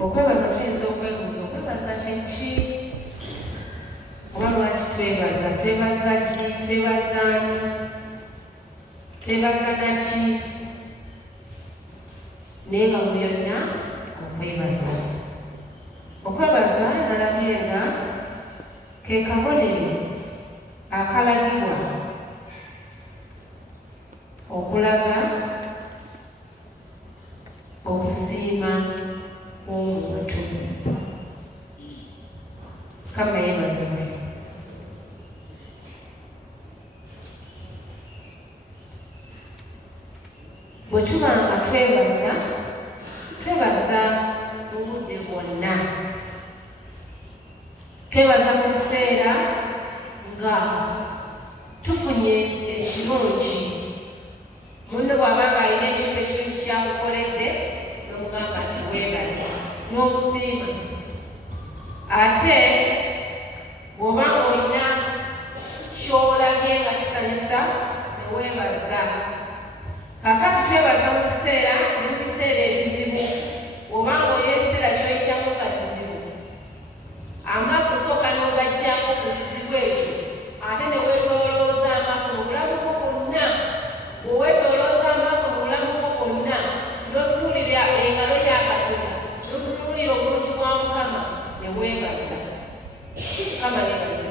okwebaza tuyinza okwebuuza okwebaza kyeki oba lwaki twebaza twebaza ki twebazaani twebaza naki naye nga mu byonna okwebaza okwebaza nalabye nga ke kabonero akalagibwa okulaga okusiima kw'omuntu. Kama yebazibwe. Bwe tuba nga twebaza mu budde bwonna, twebaza mu biseera nga tufunye ekirungi. Munno bw'aba nga alina ekintu ekirungi kyakukoledde n'omugamba nti weebale n'omusiima. Ate bw'oba olina ky'olabye nga kisanyusa ne weebaza. Kaakati twebaza mu biseera ne mu biseera ebizibu. Bw'oba nga olina ekiseera ky'oyitamu nga kizibu, amaaso sooka n'ogaggyako ku kizibu ekyo, ate ne weetoolooza amaaso mu bulamu bwo bwonna. Bw'oweetoolooza amaaso mu bulamu bwo bwonna n'otunuulira engalo ya Katonda n'otunuulira obulungi bwa Mukama ne weebaza. Mukama yeebaza.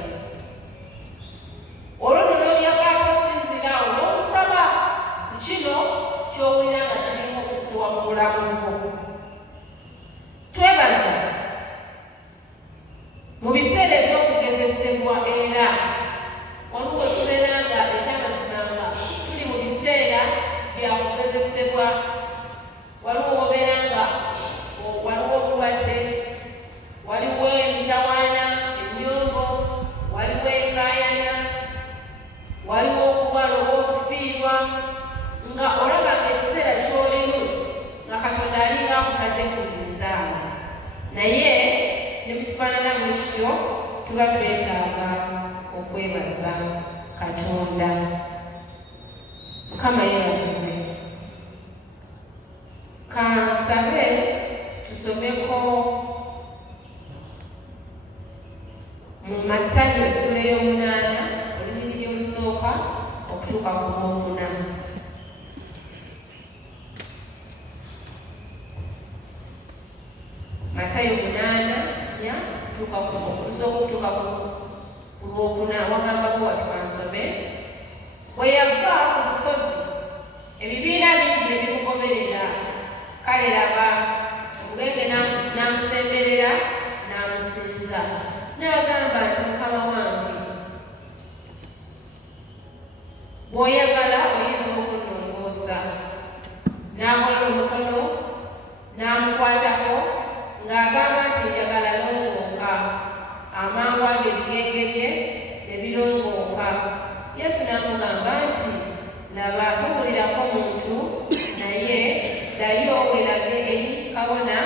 Olwo nno n'olyako osinziira awo n'omusaba ku kino ky'owulira nga kirimu okusitibwa mu bulamu bwo. Twebaza mu biseera eby'okugezesebwa era waliwo we tubeera nga ekyamazima nga tuli mu biseera bya kugezesebwa. Waliwo wobeera nga waliwo obulwadde, waliwo emitawaana, ennyombo, waliwo enkaayana, waliwo okulwala olw'okufiirwa, nga olaba nga ekiseera ky'olimu nga Katonda alinga akutadde ku minzaani. Naye ne mukifaananamu ekityo tuba twetaaga okwebaza Katonda. Mukama yeebazibwe. Kansabe tusomeko mu Matayo essula ey'omunaana olunyiriri olusooka okutuuka ku lwokuna. Matayo 8 olusooka okutuuka ku lwokuna wagambako wati kansome. Bwe yava ku lusozi ebibiina bingi ne bimugoberera, kale laba omugenge n'amusemberera n'amusinza n'agamba nti, Mukama wange, bw'oyagala oyinza okunnongoosa. N'akola omukono n'amukwatako ng'agamba nti, njagala longooka. Amangu ago ebigenge bye ne birongooka. Yesu n'amugamba nti, laba tobuulirako muntu, naye ddayo weerage eri kabona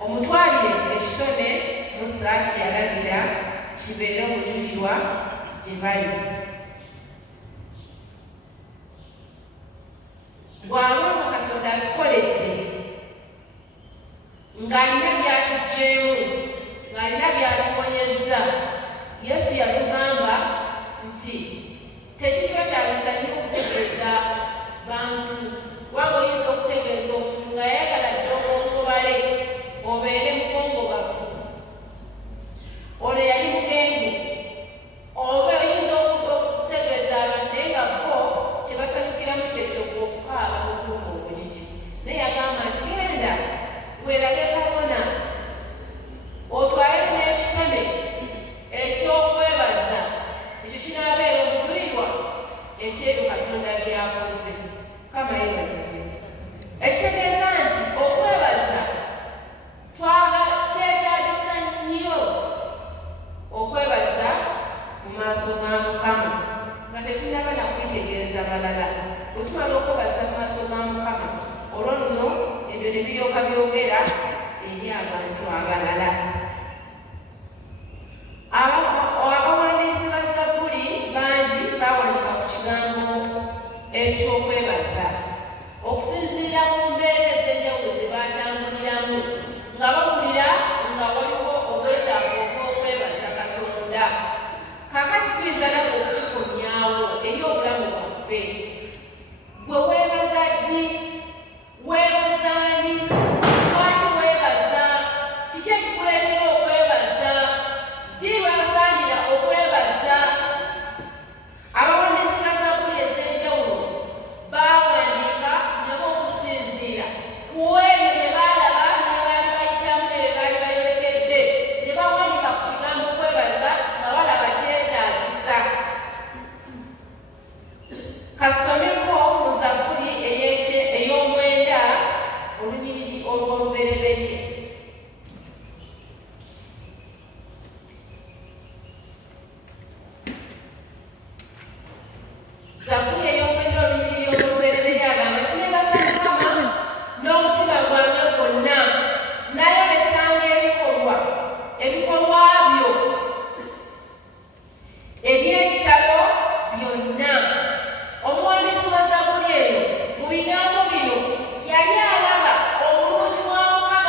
omutwalire ekitone Musa kye yalagira kibeere omujulirwa gye bali. Bw'aba nga Katonda atukoledde ng'alina by'atuggyeemu, ng'alina by'atuwonyezza, Yesu yatugamba nti tekitwetaagisa nnyo okutegeeza bantu. Waba oyinza okutegeeza omuntu nga yayagala dde omugobale obeere mukongobavu, olwo yali mugenge. Oba oyinza okutegeeza abantu naye nga bo kye basanyukiramu kyekyo okukaaba n'okuluma obugigi. Naye yagamba nti genda weerage kabona otwale n'ekitone eky'okwebaza, ekyo kinaabeera omujulirwa ekyeru Katonda byakoze. Kama yeebazibwe. Ekitegeeza nti okwebaza kyetaagisa nnyo okwebaza mu maaso ga Mukama nga tetunaba na kwitegereza balala. Bwe tumala okwebaza mu maaso ga Mukama, olwo nno ebyo ne biryoka byogera eri abantu abalala. Abawandiisi ba Zabbuli bangi baawandika ku kigambo eky'okwebaza okusinziira mu mbeera ez'enjawulo ze baatambuliramu nga olw'olubereberye. Zaburi ey'okwenda olunyiriri olw'olubereberye agamba kineebaza Mukama n'omutima gwange gwonna, nayolesanga ebikolwa byo eby'ekitabo byonna. Omuwandiisi wa Zaburi eyo mu bigambo bino yali alaba obulungi bwa Mukama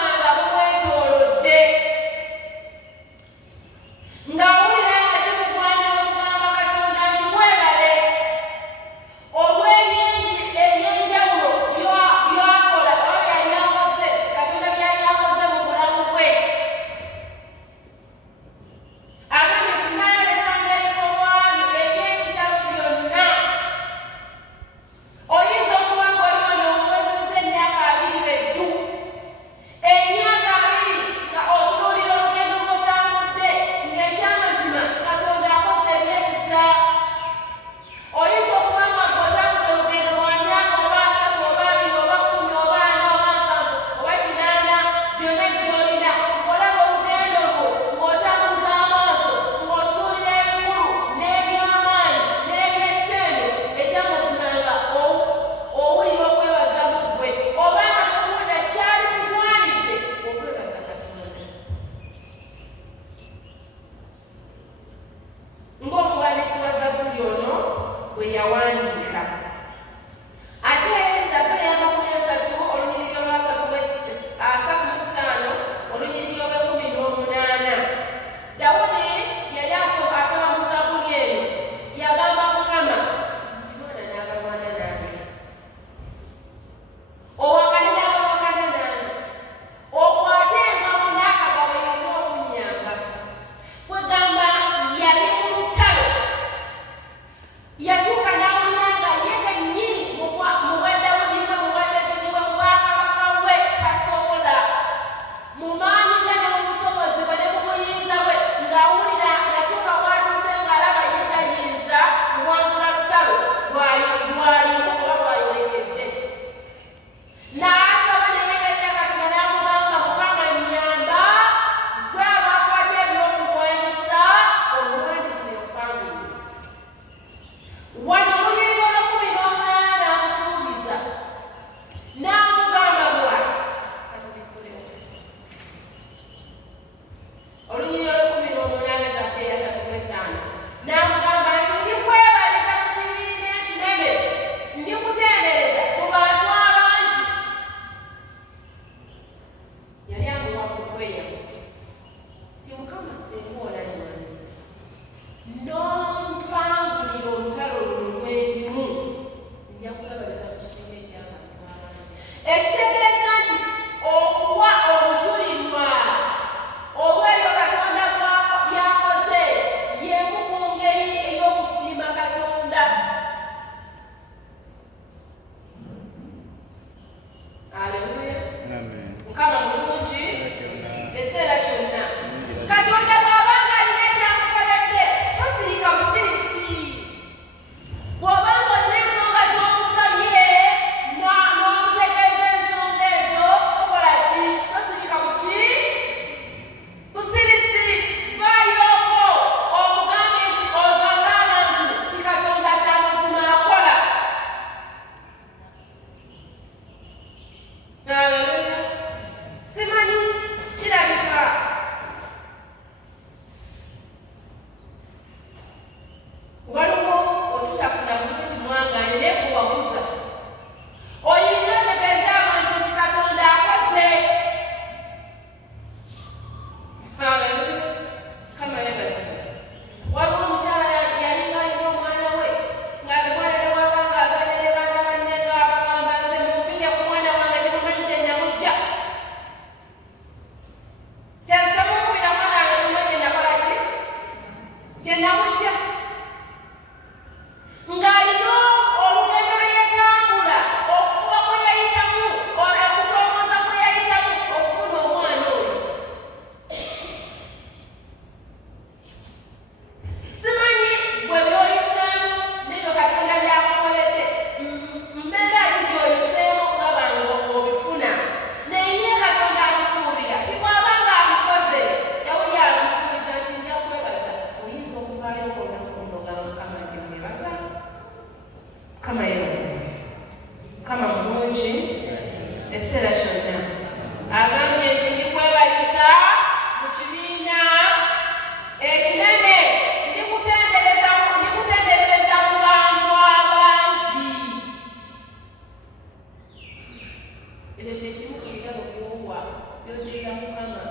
Tuliza Mukama.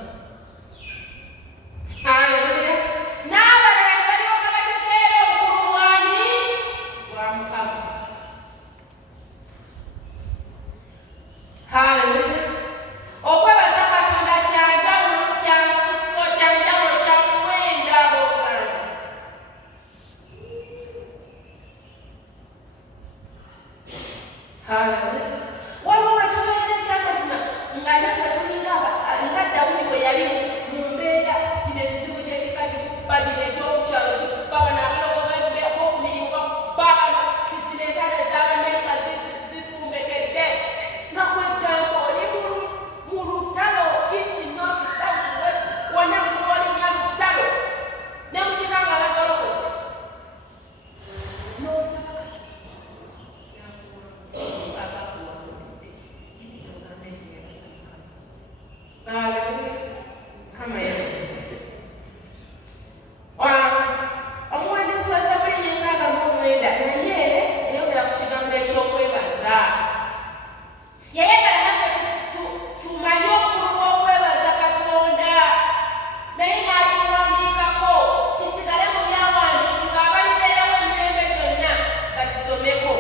Haleluya. N'abalala ne balyoka bategeera obukulu bwani bwa Mukama. Haleluya. Okwebaza Katonda kyanjawulo, kya nsusso, kyanjawulo, kya muwendo abooluganda. Haleluya. Waliwo we tubeera ekyamazima nga naffe tulinga nga Dawudi bwe yali mu mbeera gino ebizibu gy'ekikati kuba gino egy'okukyalo kikuba bano abalogoladde okumirimu bakuba bano bizina entalo ez'abannayima zifumbekedde nga kwegamba oli mu lutalo east north south west wonna mulinya lutalo ne mukika nga bagolokose n'osaba Haleluya. Kama Yesu. Omuwandiisi wa Zabuli y'enkaaga mu omwenda naye yayogera ku kigambo eky'okwebaza. Yayagala naffe tumanye obukulu bw'okwebaza Katonda naye n'akiwandiikako kisigale mu byawandiikibwa abalibeerawo emirembe gyonna bakisomeko.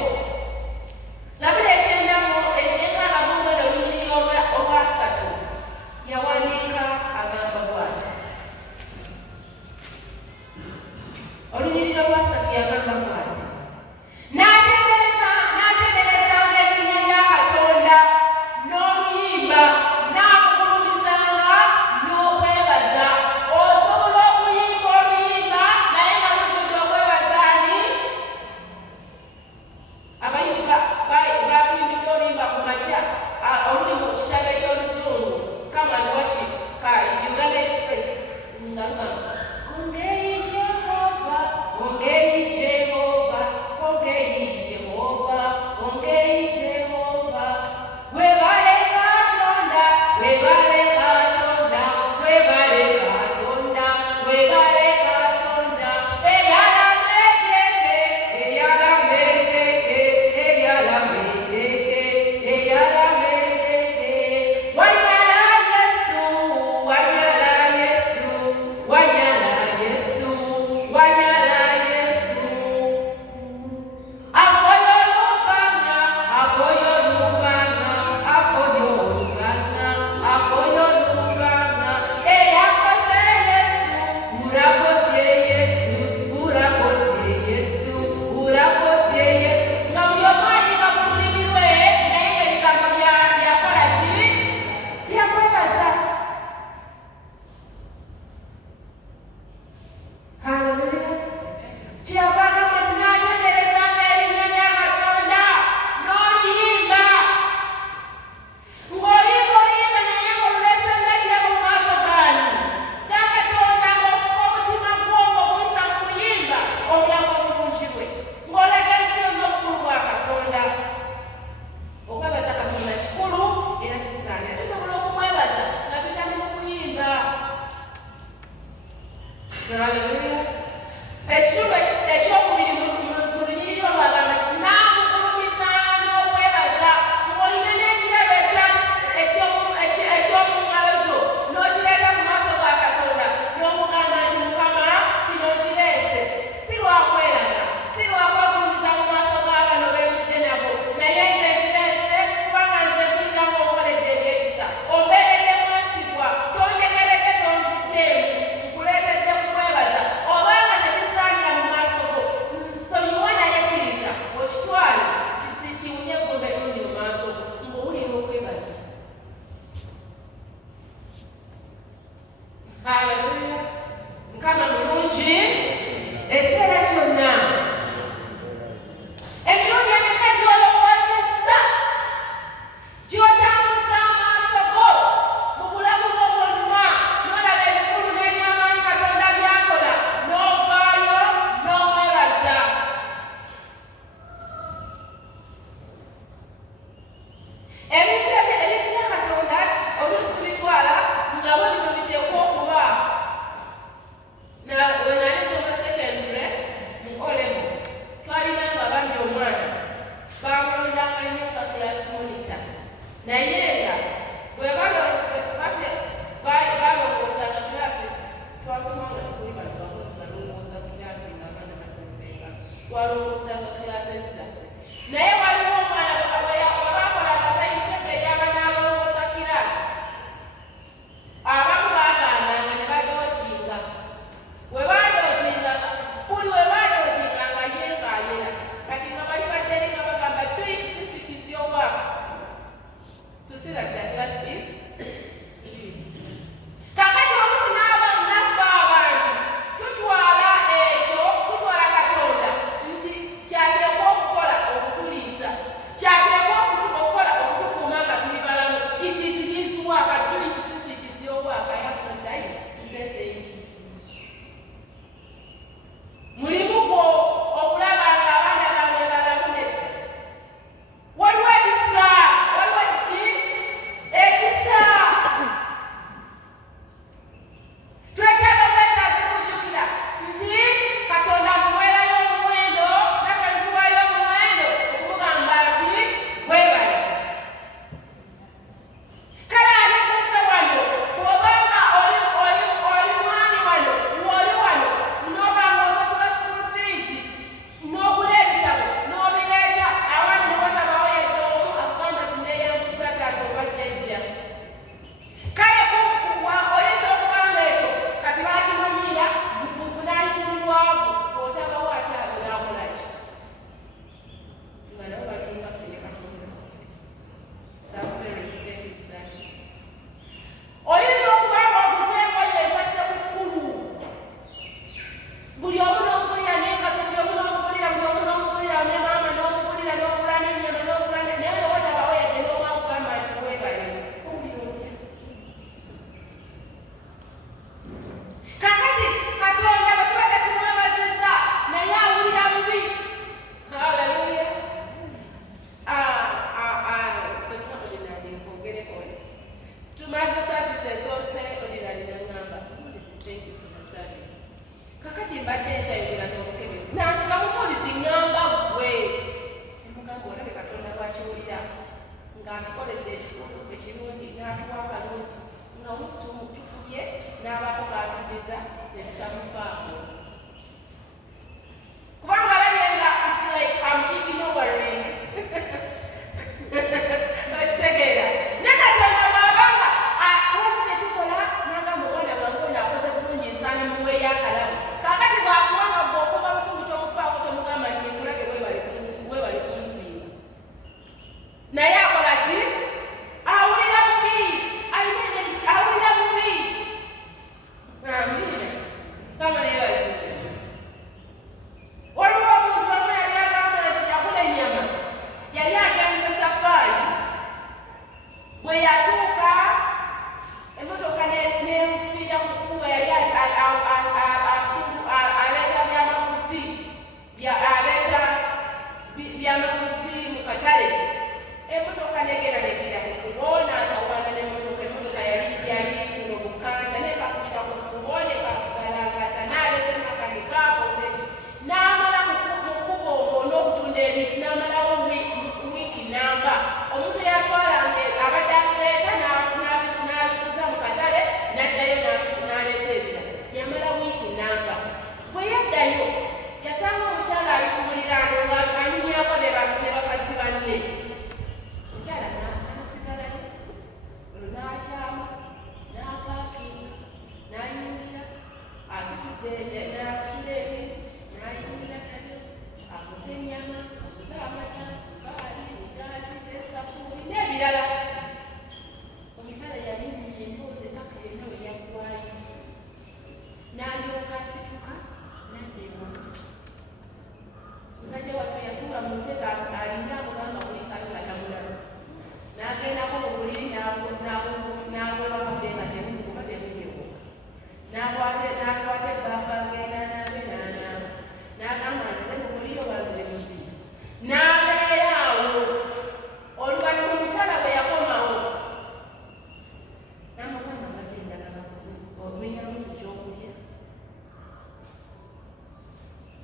Zabuli eky'enkaaga mu omwenda olunyiriri olwasatu yawandiika agamba bw'ati. Olunyiriri olwasatu yagamba bw'ati. N'atenderezanga erinnya lya Katonda n'oluyimba, n'akugulumizanga n'okwebaza. Osobola okuyimba oluyimba naye nga lujjudde okwebaza ani? Abayimbi batuyimbiddwa oluyimba ku makya oluli mu kitabo eky'Oluzungu. Come and worship. Uganda praise. Ongei Jehova, ongei Jehova, ongei Jehova, ongei Jehova. Webale Katonda, webale Katonda, webale Katonda, webale Katonda. Eyala meteke, eyala meteke, eyala meteke, eyala meteke. Wanyala Yesu, wanyala Yesu, wanyala Yesu, wanyala Yesu. Afoyo lubanga, afoyo lubanga, afoyo lubanga, afoyo lubanga. Eyakoze Yesu, urakoze Yesu, urakoze Yesu, urakoze Yesu. Nga buli omu ayimba ku lulimi lwe naye ng'ebigambo byakola ki? Byakwebaza. Haleluya. Kyeyava agamba nti n'atenderezanga erinnya lya Katonda n'oluyimba. Ng'oyimba oluyimba naye ng'oluleesenga ekirabo mu maaso gaani ga Katonda, ng'ofuka omutima gwo ng'oguyisa mu kuyimba obulamu obulungi bwe, ng'olaga ensi yonna obukulu bwa Katonda. Okwebaza Katonda kikulu era kisaana. Tusobola okumwebaza nga tutali mu kuyimba. Haleluya. Ekitundu ekyokubiri mu lunyiriri olwagamba nti n'amugulumizanga n'okwebaza ng'olina n'ekirabo eky'omu ngalo zo n'okireeta mu maaso ga Katonda n'omugamba nti Mukama kino nkireese si lwa kweraga, si lwa kwegulumiza mu maaso g'abano beetudde nabo, naye nze nkireese kubanga nze mpulira ng'onkoledde ebyekisa, ombeeredde mwesigwa, tondegeredde, tonvuddeemu, nkuleetedde kukwebaza. Obanga tekisaanira mu maaso go, nsonyiwa naye kkiriza okitwale kiwunye evumba eddungi mu maaso go ng'owulira okwebaza. Haleluya. Mukama mulungi ekiseera kyonna. Emirundi emeka gy'olowoozezza gy'otambuza amaaso go mu bulamu bwo bwonna n'olaba ebikulu n'ebyamaanyi Katonda by'akola n'ovaayo n'omwebaza. Ebintu bya Katonda oluusi tubitwala nga bwe bityo biteekwa okuba. When I nambaza service esoose ordinary nangamba thank you for the service. Kakati mbadde nkyayogera n'omukebezi nanseka mupolisi ngamba gwe nemugamba olabe Katonda bwakiwulira ng'atukoledde ekirungi n'atuwa akalungi nga tufubye n'abaako gaatuddiza ne tutamufaako kubanga alabye nga it's like I'm ignoring okitegeera ne Katonda bw'abanga wamu ne tukola n'agamba omwana bwange ono akoze bulungi nsaana muweeyo akalamu kaakati bw'akuwanga gwe okuba bukumi tomufaako tomugamba nti nkulage weebale kunsiima naye akola ki awulira bubi awulira bubi amina kama neebazike waliwo omuntu wamu yali agamba nti yakula ennyama yali agenze safari bwe yatuuka emmotoka nemufiira ku kkuba yali aleeta byamaguzi aleeta byamaguzi mu katale emmotoka negenda nefiira ku kkubo n'atawaana emmotoka yali kuno ku kkanja nekafiira ku kkubo nekagalangata n'alese makanika akoze ki n'amala mu kkubo omwo n'okutunda ebintu n'amalawo wiiki namba omuntu eyatwalanga abadde amuleeta n'abikuza mu katale n'addayo n'aleeta ebirala yamala wiiki namba bwe yaddayo yasanga omukyala ali ku muliraano ng'anyumyako ne bakazi banne omukyala n'asigalayo olwo n'akyama n'apaakinga n'ayingira n'asitula ebintu n'ayingira nabyo akoze ennyama akoze amata sukaali migaati n'esafuuni n'ebirala omukyala yayingira emboozi ennaku yonna we yaggwayo n'alyoka asituka n'adda ewaka musajja wattu yatuula mu ntebe alinga amugamba kulikayo nga tamulaba n'agendako mu buliri n'agwebakudde nga temukuba temunyewo n'akwata ebbaafu agenda nabe n'anaaba n'agamba nzire mu buliri oba nzire mu bbiri n'abeera awo oluvannyuma omukyala bwe yakomawo n'amugamba badde endagala olinamu ku kyokulya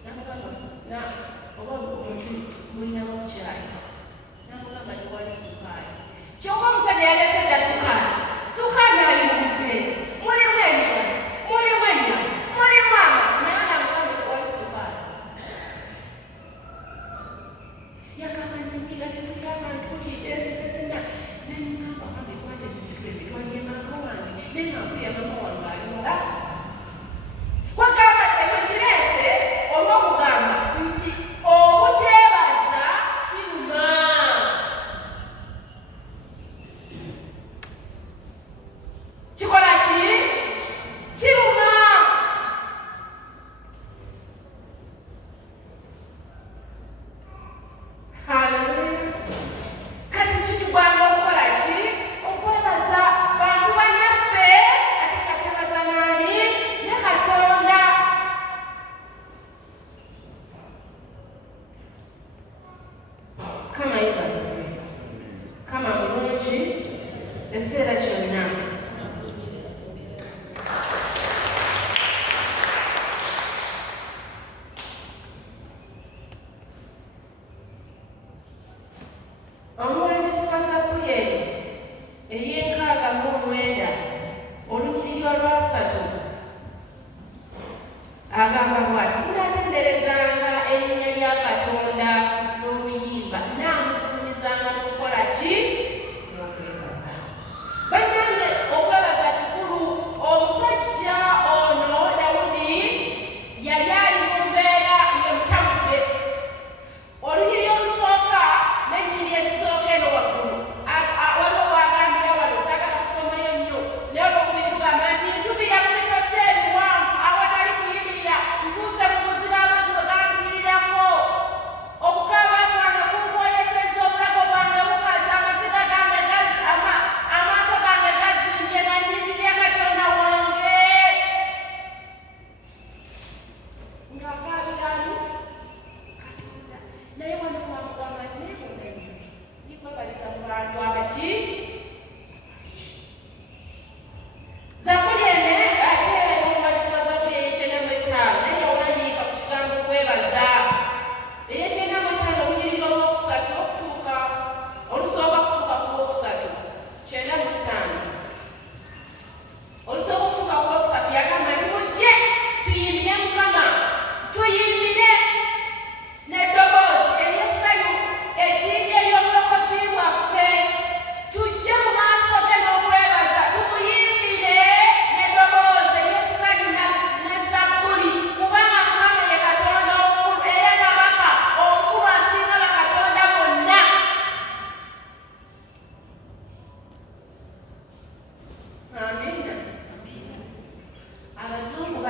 n'amugamba oba omuntu mulinamu kyayi n'amugamba tewali sukaali kyokka omusajja yalese dda sukaali ali mu bufeeri mulimu emigaati mulimu ennyama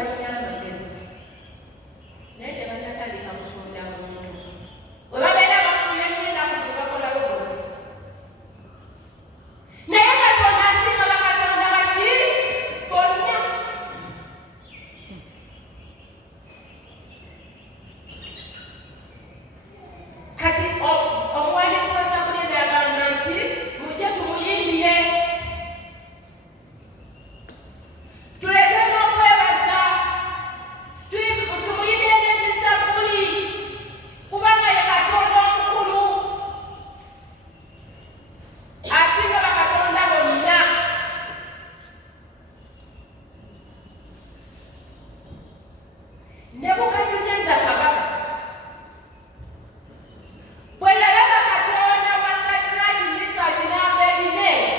balina amagezi naye tebannatandika kutunda muntu. Bwe babeera bafunye ennaku ze bakola roboti. Naye Katonda asinga bakatonda baki bonna. Kati omuwandiisi wa Zabbuli agamba nti mujje tumuyimbire, tuleete n'okwebaza, tumuyimbire n'ezi Zabbuli kubanga ye Katonda omukulu asinga bakatonda bonna. Nebukadduneeza kabaka bwe yalaba Katonda wa Sadiraki, Misaaki n'Abeedineego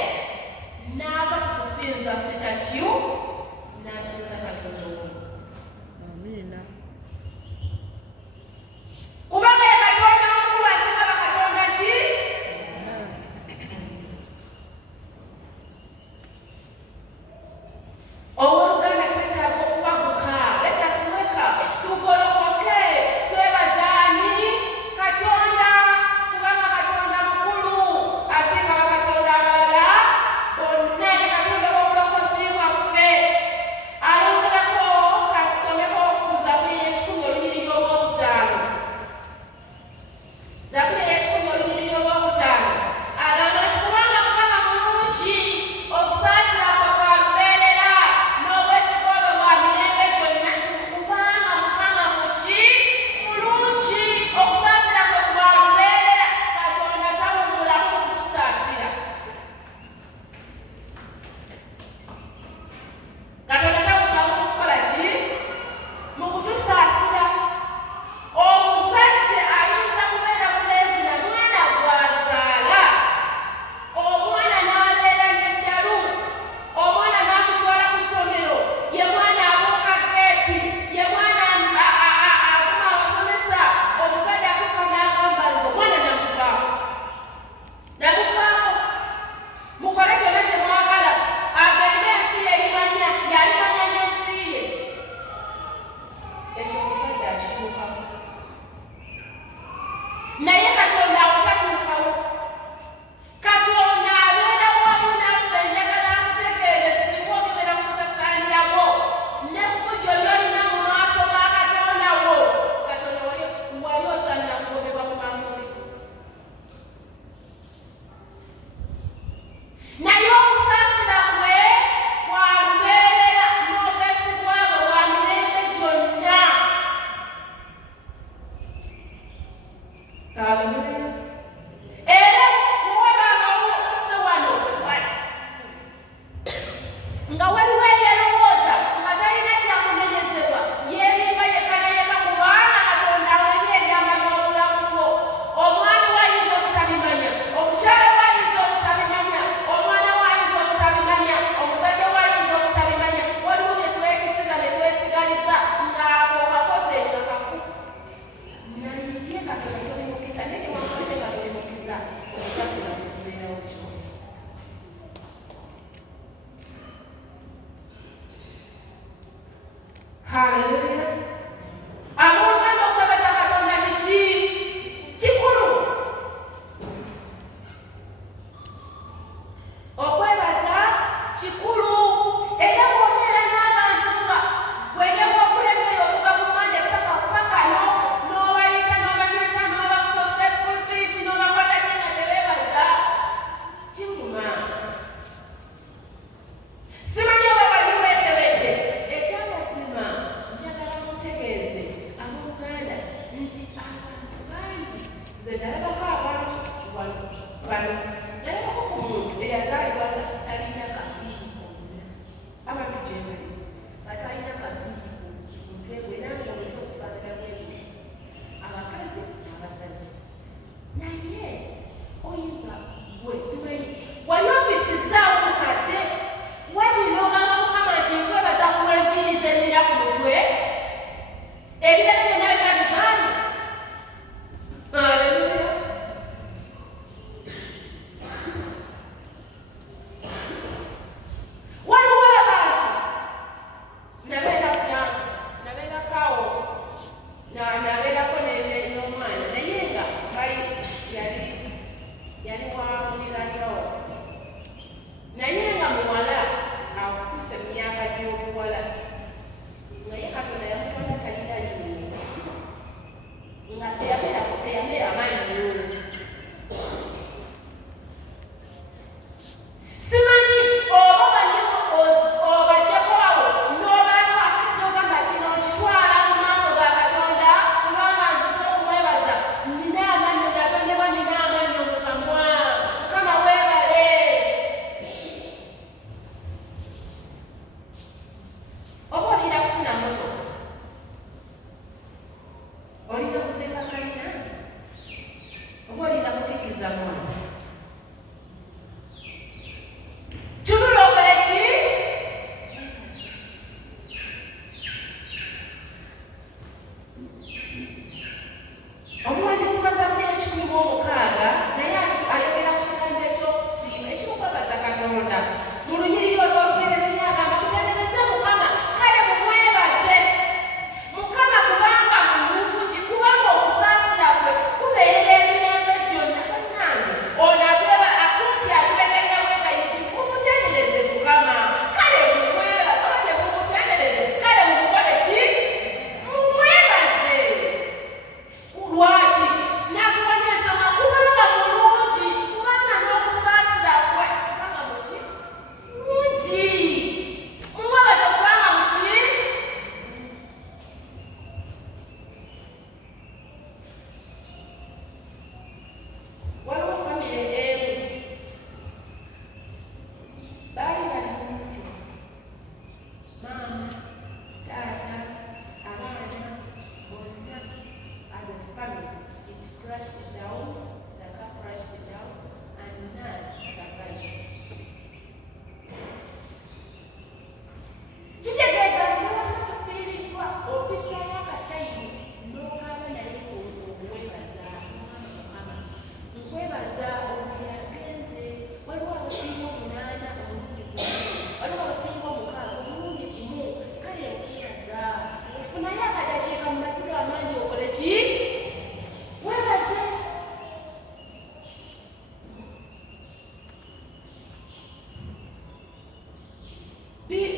n'ava ku kusinza sitatiyu n'asinza Katonda omu. Amiina. Kubanga ye Katonda omukulu asinga bakatonda ki? Owooluganda twetaaga okubaguka. Let us wake up. Tugolokoke. Twebaze ani? Katonda. Kubanga Katonda mukulu asinga bakatonda abalala bonna. Ye Katonda w'obulokozi bwaffe. Ayongerako katusomeko ku Zabbuli y'ekikumi olunyiriri olwokutaano. Zabbuli y'ekikumi olunyiriri olwokutaano agamba nti kubanga Mukama mulungi, okusaasira kwe kwa lubeerera, n'obwesigwa bwe bwa mirembe gyonna. Kubanga Mukama muki mulungi, okusaasira kwe kwa lubeerera. Katonda tawummulamu mu kutusaasira. Katonda tawummulamu mu kukola ki? Mu kutusaasira. Omuzadde ayinza kubeera mumeezi na mwana gw'azaala, omwana n'abeera n'eddalu, omwana n'amutwala ku ssomero, ye mwana abuuka geeti, ye mwana avuma abasomesa, omuzadde atuuka n'agamba nze omwana namuvaako. Mukole kyonna kye mwagala, agende ensi ye erimanya, yalimanya n'ensi ye. Ekyo omuzadde akituukamu. Naye Katonda awo tatuukawo. Katonda abeera wamu naffe. Njagala nkutegeeze, singa okebera mu kutasaanirako n'effujjo ly'olina mu maaso ga Katonda wo, Katonda wali osaanira kugobebwa mu maaso ge. Naye okusaasira kwe kwa lubeerera, n'obwesigwa bwe bwa mirembe gyonna. Haleluya. Era bw'obanga uffe wano nga waliwo eyeerowooza nga talina kyakunenyezebwa, yeerimba yekka na yekka kubanga Katonda amanyi ebyama by'obulamu bwo. Omwami wayinza obutabimanya, omukyala wayinza obutabimanya, omwana wayinza obutabimanya, omuzadde wayinza obutabimanya. Waliwo bye twekisiza ne twesigaliza ng'ako kakoze nga kaku. Naye Katonda toli mukisa, naye newankubadde nga toli mukisa, okusaasira kubeerawo kyoti. Haleluya. Abooluganda okwebaza Katonda kiki? Kikulu. Okwebaza kikulu. Era bw'obeera n'abantu nga bw'eneba okulemera okuva ku Monday paka n'obaliisa n'obanywesa n'obakusoosera school fees n'obakolera ki nga tebeebaza, kikuma. Simanyi oba wali weekebedde. Ekyamazima njagala mutegeeze abooluganda nti abantu bangi, nze nalabako abantu bano, nalabako ku muntu eyazaalibwa nga talina kaviiri konna. Abantu gye bali nga talina kaviiri ku mutwe gwe, era ng'omutwe okufaanana bwe guti. Abakazi n'abasajja. Naye oyinza gwe simanyi wali ofisizaawo mukadde wakiri n'ogamba Mukama nti nkwebaza ku lw'enviiri ze nnina ku mutwe, ebirala byonna bina bigaanyi. Haleluya. Waliwo abantu nabeera kulanga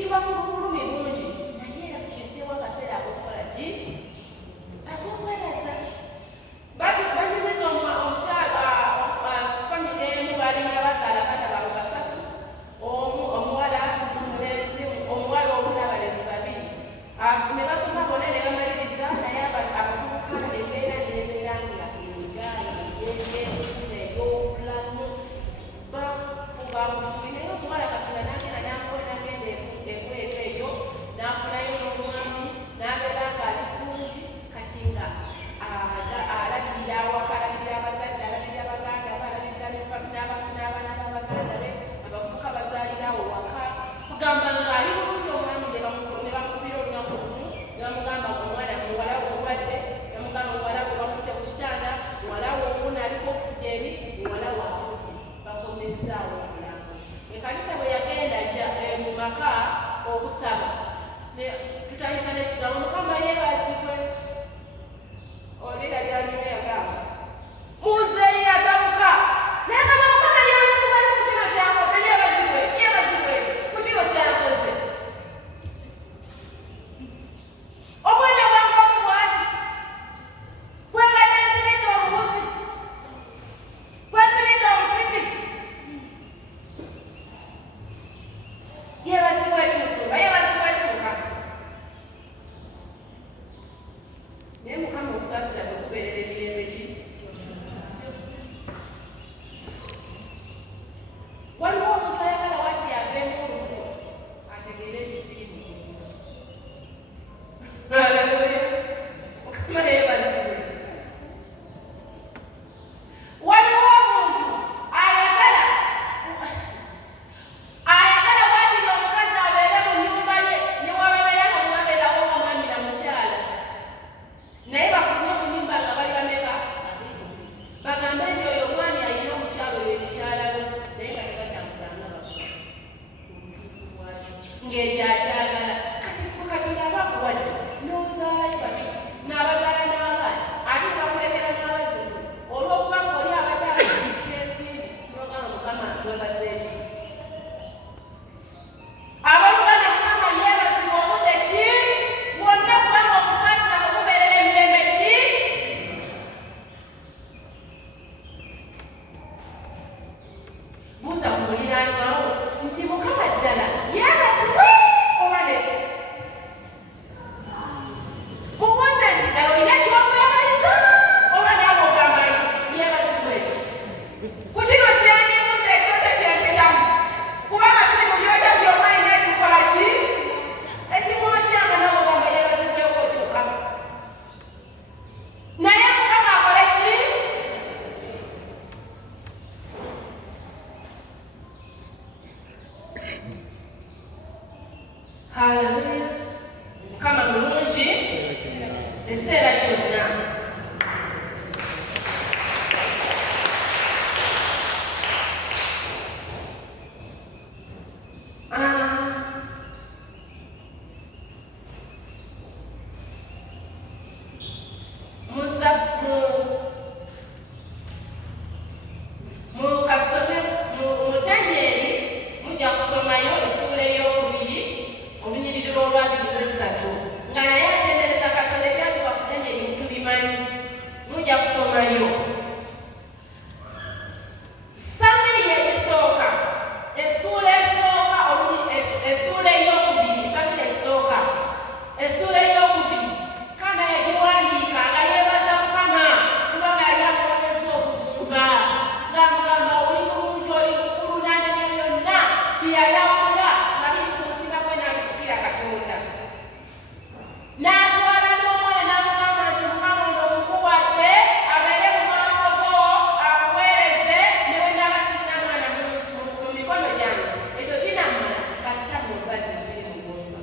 tuba mu bulumi bungi naye era tuyiseewo akaseera ak'okukola ki ak'okwebaza. Banyumiza omukyala famire emu balina bazaala abaana baabwe basatu, omuwala n'omulenzi, omuwala omu n'abalenzi babiri. Ne basoma bonna ne bamaliriza, naye abavubuka embeera n'ebeera nga egaana y'enjiri ey'obulamu bafuba bufubi. Naye omuwala Katonda n'agenda n'amuwa n'agenda ebweru eyo n'afunayo n'omwami n'abeera ng'ali bulungi, kati nga alabirira awaka, alabirira abazadde, alabirira baganda be, alabirira n'abaana b'abaganda be, abavubuka bazaalirawo waka, kugamba ng'ali bulungi. Omwami ne bamukubira olunaku lumu ne bamugamba omwana muwala we mulwadde, ne bamugamba muwala we bamutte ku kitanda, muwala we omuna aliko okisigeni, muwala we afudde, bakomezaawo omulambo. Ekkanisa bwe yagenda mu maka okusaba, tutandika n'ekigambo Mukama yeebazibwe. Oli yali alina yagamba muzeeyi yatabuka naye agamba Mukama yeebazibwe ki ku kino kyakoze, yeebazibwe ki, yeebazibwe ki ku kino kyakoze. Obwenda bwangu bwati kwegadde nsiridde obubuzi, kwesiridde omusipi. Yeebazibwe ki Musumba, yeebazibwe ki Mukama. Naye Mukama okusaasira bwe kubeerera emirembe ki? Waliwo omuntu ayagala wakiri aveemu olubuto ategeere ebisirimu. Haleluya! Mukama yeebazibwe. Waliwo omuntu ayagala wakiri omukazi abeere mu nnyumba ye ne wababeera nga mwabeerawo nga mwami na mukyala, naye bafume mu nnyumba nga bali bameka, bagambe nti oyo omwami alina omukyalo oyo mukyala we, naye nga tebatambulanga bafume obutuufu bwakyo ng'ekyakyagala. Kati Katonda abakuwadde n'ozaalayo babiri n'abazaala n'abaana ate bakulekera n'abazibu olw'okuba ng'oli abadde abaziikira ensimbi n'ogamba Mukama webaze ki. Abaluganda Mukama yeebazibwa obudde ki bwonna kubanga okusaasira kukubeerera emirembe ki. Buuza ku muliraanwawo nti Mukama ddala yeebazibwe oba nedda. Mubuuze nti ddala olina ky'okwebaliza oba naawe ogamba yeebazibwe ki. Ku kino kyendibuuza ekyo kye kyempitamu kubanga tuli mu byokya byonna alina ekikola ki ekimwokyanga naawe ogamba yeebazibweko ki Mukama. Naye Mukama akole ki? Haleluya! Mukama mulungi ekiseera kyonna. Mu Danyeri mujja kusomayo essuula ey'okubiri olunyiriri lw'olwabiri-lw'essatu nga naye atendereza Katonda ebyatuka ku Danyeri mutubimanyi. Mujja kusomayo Samwiri ekisooka essuula esooka essuula ey'okubiri, Samwiri ekisooka essuula ey'okubiri. Kana yagiwandiika nga yeebaza Mukama kubanga yali amuwonyeza obugumba ng'amugamba oli mulungi, oli mukulu, n'anenya byonna bye yali akola nga biri ku mutima gwe n'abifukira Katonda. N'atwala n'omwana n'amugamba nti Mukama ono omukuwadde abeere mu maaso go akuweereze ne bwe naaba sirina mwana mu mikono gyange. Ekyo kinammala kasita muzadde siri mugumba.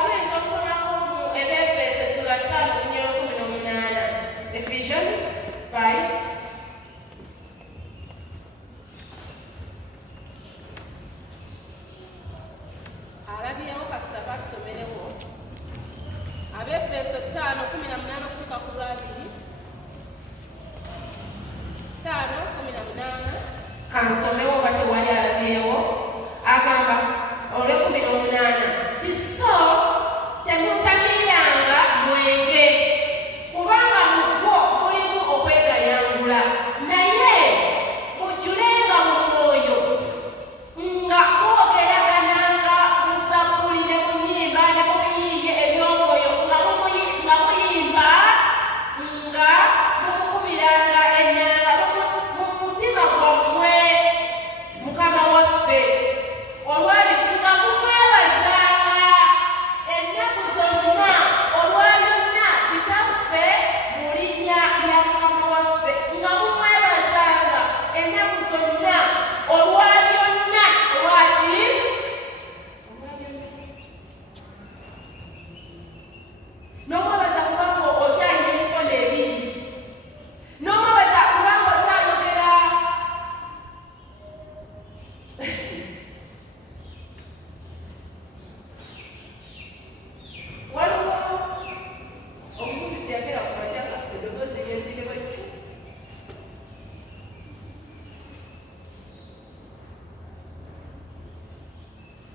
Tuyinza okusomako mu Ebefeso essula 5:18, Ephesians 5. Alabyewo kasaba tusomerewo Abefeso 5:18 okutuuka ku 2. 5:18 kansome.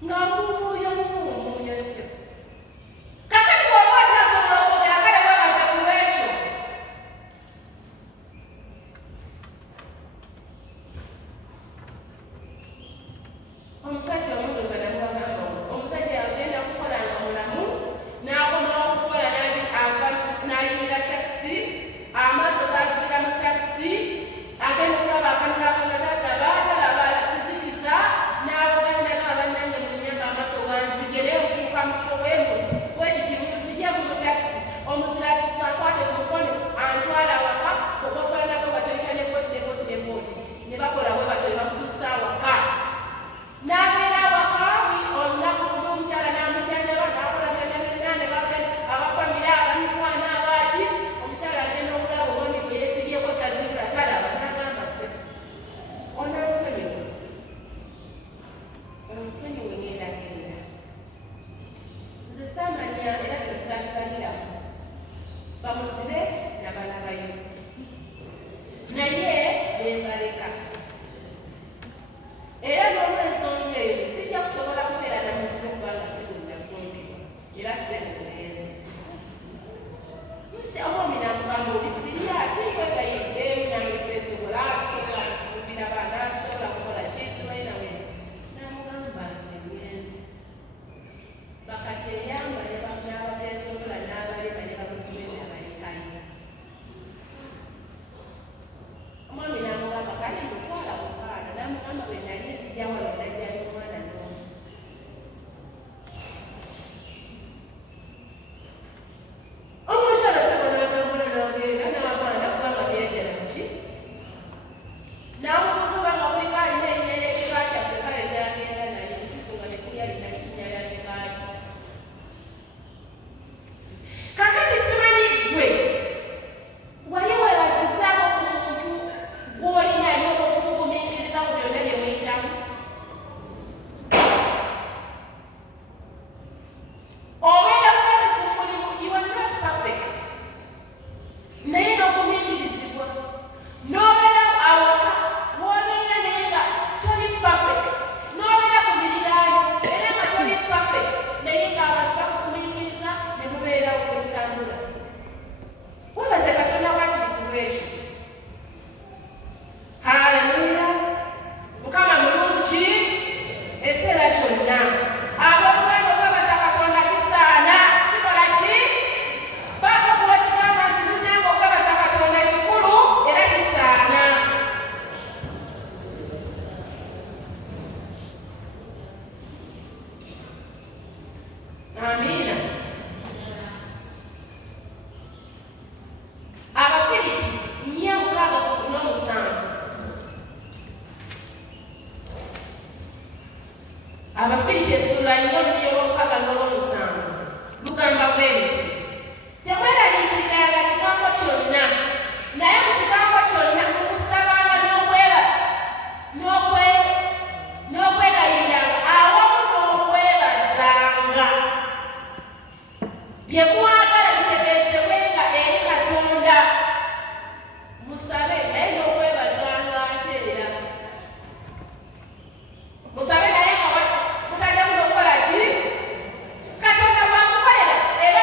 nga mumuuya mumuumuuya se kakati bw'oba okyasobola okwogera kale weebaze ku lwekyo. Omusajja omulooza namubagamba omusajja agenda kukola nga mulamu n'akomawo okukola n'ayingira takisi amaaso gazibira mu takisi agenda okulaba akanula talaba kizikiza n'abuganda bannange munyamba amaaso ganzigere okutuuka mu kifo bwe muti bwekiti mumuzijja mu takisi omuzira kisakwate ku mukono antwala awaka okwafaanako batoyita nekooti ne bakola bwe batyo ne bamutuusa awaka n'abeera awaka olunaku lumu omukyala n'amujjanjaba n'akola byonna ne bagenda abafamire abamikwana abaaki omukyala agenda okulaba omwami bwe yeesibyeko tazibula talaba n'agamba se onansonyiwe onsonyiwe ngenda genda nze saamanya era tulisaalibaliramu bamuzibe nabalabayo naye bembaleka era n'olw'ensonga eyo sijja kusobola kubeera namuzibe kubanga sigulina kufumbirwa era semulenzi omwami namugamba oli sirikwegayidde nange sesobola sisobola kufumbira baana sisobola kukola kisimanyi nawe namugamba nti mwenzi bakati eyamba ne n'abateesobola n'abalema ne bamuzibe nabalekayo omwami namugamba kale mutwala kukaana namugamba bwe nali nzija wano najjali omwana n'omu omukyala sebanazambula n'agenda n'abaana kubanga teyagera muki n'amubuuza obanga kuliko alina erinnya ly'ekika kyaffe kale n'agenda naye tufunga tekuli alina linnya lya kika kye kakati simanyi ggwe wali weebazizzaako ku muntu gw'olinayo okumugumiikiriza mu byonna bye muyitamu obeera mukazi ku mulimu you are not perfect naye n'ogumiikirizibwa n'obeera awaka w'obeera naye nga toli perfect n'obeera ku miriraano era nga toli perfect naye ng'abantu bakugumiikiriza ne mubeerawo kwetambula webaze katonda wakiri ku lwekyo haleluya mukama mulungi eseera kyonna ab'omuwendo kwebaza katonda kisaana kikola ki baako kuba kigamba nti munange okwebaza katonda kikulu era kisaana amiina abafiripi 4:7 abafiripi essula 4:7 lugamba bwe luti temweraliikiririranga kigambo kyonna naye mu kigambo kyonna mukusabanga n'okwegayiriranga awamu n'okwebazanga bye mwagala bitegeezebwenga eri katonda musabe naye n'okwebazanga ate era musabe naye nga mutaddemu n'okukola ki katonda bwakukolera era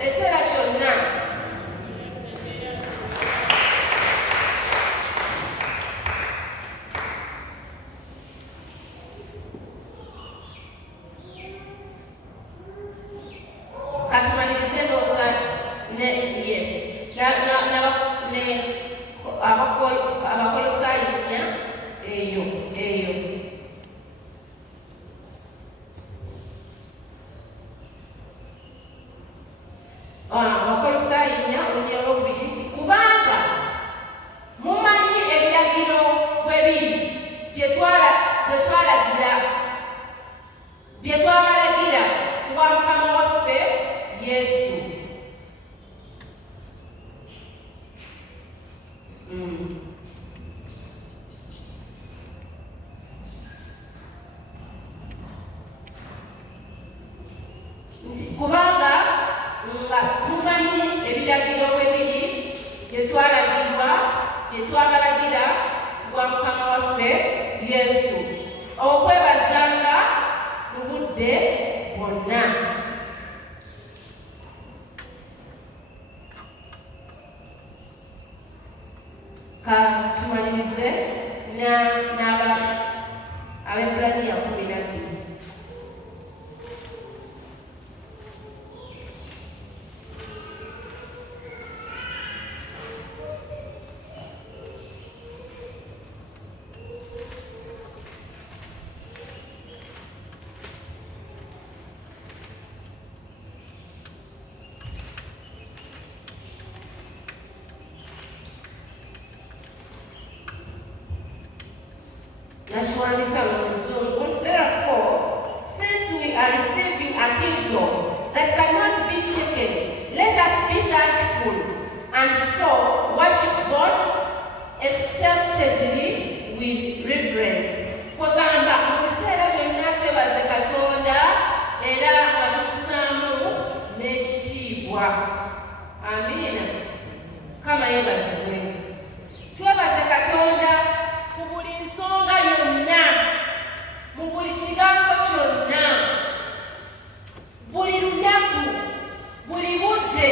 ekiseera kyonna katumalirize ndowooza ne yes Abakolosaayi 4 eyo Abakolosaayi 4:2 nti kubanga mumanyi ebiragiro bwe biri bye twabalagira ku bwa Mukama waffe Yesu. Kubanga nga mumanyi ebiragiro bwe biri bye twabalagira ku bwa Mukama waffe Yesu okwebazanga mu budde bwonna. Katumalirize Abaebbulaniya 12. Therefore, since we are receiving a kingdom that cannot be shaken, let us be thankful and so worship God acceptably with reverence. Kwagamba mu biseera byonna twebaze Katonda era nga tumusaamu n'ekitiibwa. Amiina. Kama yebazibwe. Twebaze Katonda mu buli nsonga yonna, mu buli kigambo kyonna, buli lunaku, buli budde